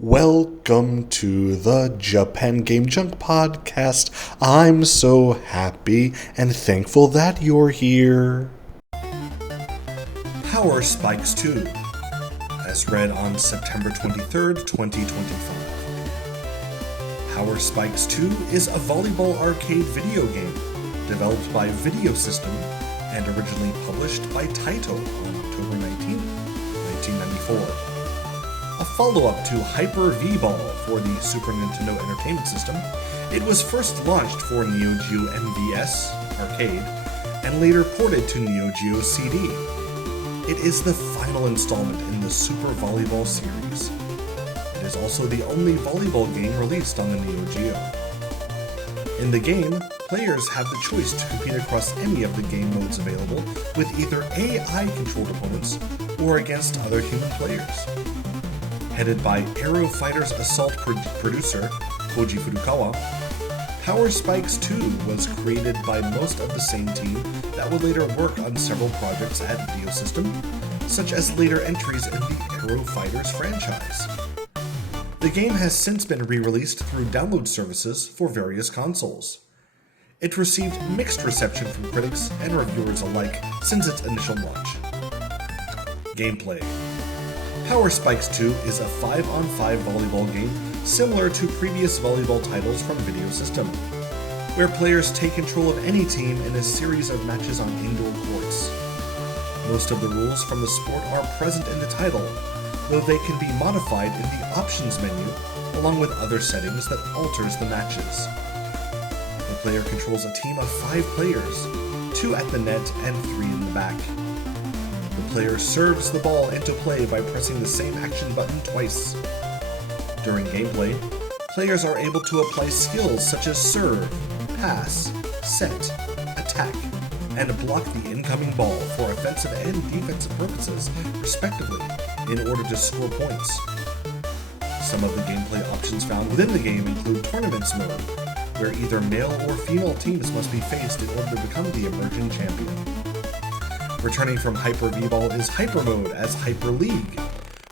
Welcome to the Japan Game Junk podcast. I'm so happy and thankful that you're here. Power Spikes 2, as read on September 23rd, 2025. Power Spikes 2 is a volleyball arcade video game developed by Video System and originally published by Taito on October 19, 1994. A follow-up to Hyper V-Ball for the Super Nintendo Entertainment System, it was first launched for Neo Geo MVS arcade and later ported to Neo Geo CD. It is the final installment in the Super Volleyball series. It is also the only volleyball game released on the Neo Geo. In the game, players have the choice to compete across any of the game modes available with either AI-controlled opponents or against other human players. Headed by Aero Fighters Assault producer Koji Furukawa, Power Spikes 2 was created by most of the same team that would later work on several projects at Video System, such as later entries in the Aero Fighters franchise. The game has since been re-released through download services for various consoles. It received mixed reception from critics and reviewers alike since its initial launch. Gameplay. Power Spikes 2 is a 5-on-5 volleyball game similar to previous volleyball titles from Video System, where players take control of any team in a series of matches on indoor courts. Most of the rules from the sport are present in the title, though they can be modified in the options menu along with other settings that alters the matches. The player controls a team of 5 players, 2 at the net and 3 in the back. The player serves the ball into play by pressing the same action button twice. During gameplay, players are able to apply skills such as serve, pass, set, attack, and block the incoming ball for offensive and defensive purposes, respectively, in order to score points. Some of the gameplay options found within the game include Tournaments mode, where either male or female teams must be faced in order to become the emerging champion. Returning from Hyper V-Ball is Hyper Mode as Hyper League,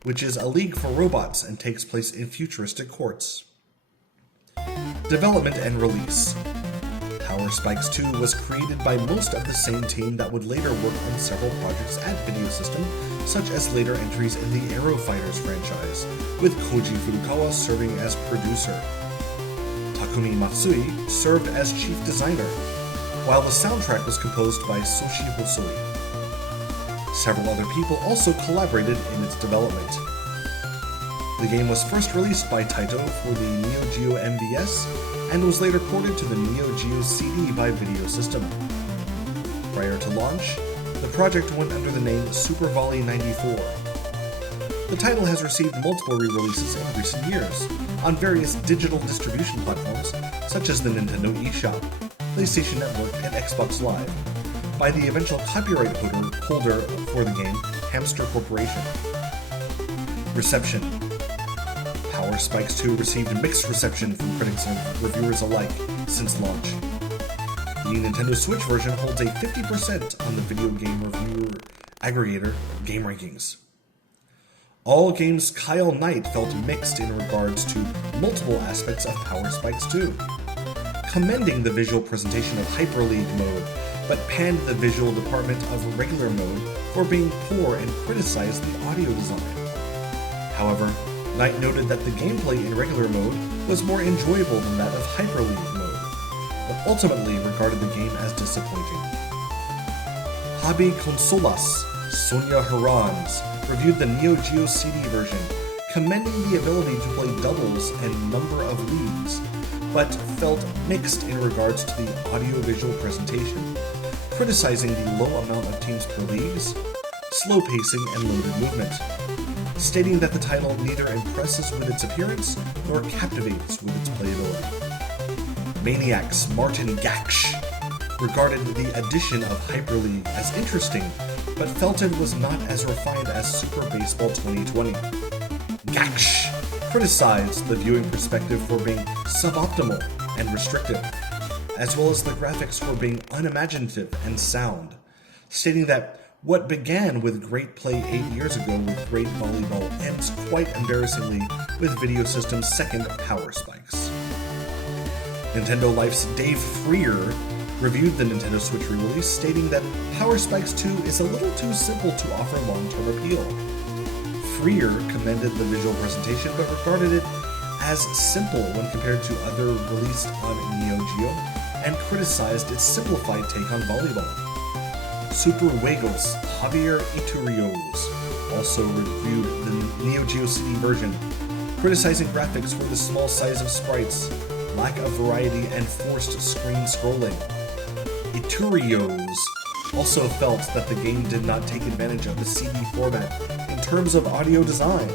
which is a league for robots and takes place in futuristic courts. Development and release. Power Spikes 2 was created by most of the same team that would later work on several projects at Video System, such as later entries in the Aero Fighters franchise, with Koji Furukawa serving as producer. Takumi Matsui served as chief designer, while the soundtrack was composed by Soshi Hosoi. Several other people also collaborated in its development. The game was first released by Taito for the Neo Geo MVS and was later ported to the Neo Geo CD by Video System. Prior to launch, the project went under the name Super Volley 94. The title has received multiple re-releases in recent years on various digital distribution platforms such as the Nintendo eShop, PlayStation Network, and Xbox Live, by the eventual copyright holder for the game, Hamster Corporation. Reception. Power Spikes 2 received mixed reception from critics and reviewers alike since launch. The Nintendo Switch version holds a 50% on the video game reviewer aggregator GameRankings. All Games' Kyle Knight felt mixed in regards to multiple aspects of Power Spikes 2, commending the visual presentation of Hyper League mode, but panned the visual department of regular mode for being poor and criticized the audio design. However, Knight noted that the gameplay in regular mode was more enjoyable than that of Hyper League mode, but ultimately regarded the game as disappointing. Hobby Consolas, Sonia Harans, reviewed the Neo Geo CD version, commending the ability to play doubles and number of leagues, but felt mixed in regards to the audio-visual presentation, criticizing the low amount of teams per leagues, slow pacing, and limited movement, stating that the title neither impresses with its appearance nor captivates with its playability. Maniacs Martin Gaksh regarded the addition of Hyper League as interesting, but felt it was not as refined as Super Baseball 2020. Gaksh criticized the viewing perspective for being suboptimal and restrictive, as well as the graphics for being unimaginative and sound, stating that What began with great play 8 years ago with great volleyball ends quite embarrassingly with Video System's second Power Spikes. Nintendo Life's Dave Freer reviewed the Nintendo Switch re-release, stating that Power Spikes 2 is a little too simple to offer long-term appeal. Freer commended the visual presentation but regarded it as simple when compared to other released on Neo Geo and criticized its simplified take on volleyball. Super Wagos Javier Iturrios also reviewed the Neo Geo CD version, criticizing graphics for the small size of sprites, lack of variety, and forced screen scrolling. Iturrios also felt that the game did not take advantage of the CD format in terms of audio design.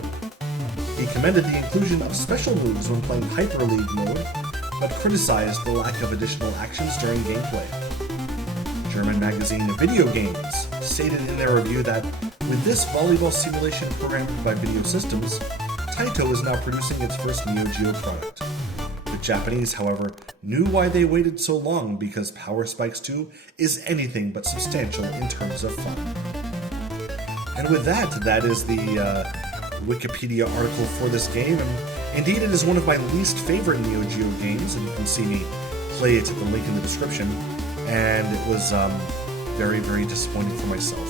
He commended the inclusion of special moves when playing Hyper League mode, but criticized the lack of additional actions during gameplay. German magazine Video Games stated in their review that with this volleyball simulation programmed by Video Systems, Taito is now producing its first Neo Geo product. The Japanese, however, knew why they waited so long because Power Spikes 2 is anything but substantial in terms of fun. And with that is the Wikipedia article for this game, and indeed it is one of my least favorite Neo Geo games, and you can see me play it at the link in the description, and it was very, very disappointing for myself.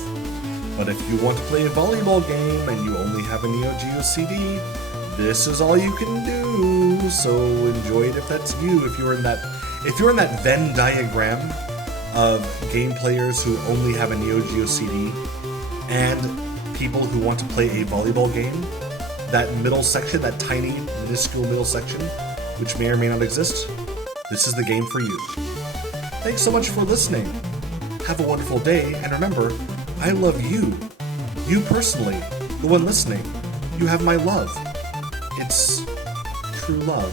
But if you want to play a volleyball game and you only have a Neo Geo CD, this is all you can do, so enjoy it if that's you. If you're in that Venn diagram of game players who only have a Neo Geo CD and people who want to play a volleyball game, that middle section, that tiny, minuscule middle section, which may or may not exist, this is the game for you. Thanks so much for listening. Have a wonderful day, and remember, I love you. You personally, the one listening. You have my love. It's true love.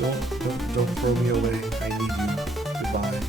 Don't throw me away. I need you. Goodbye.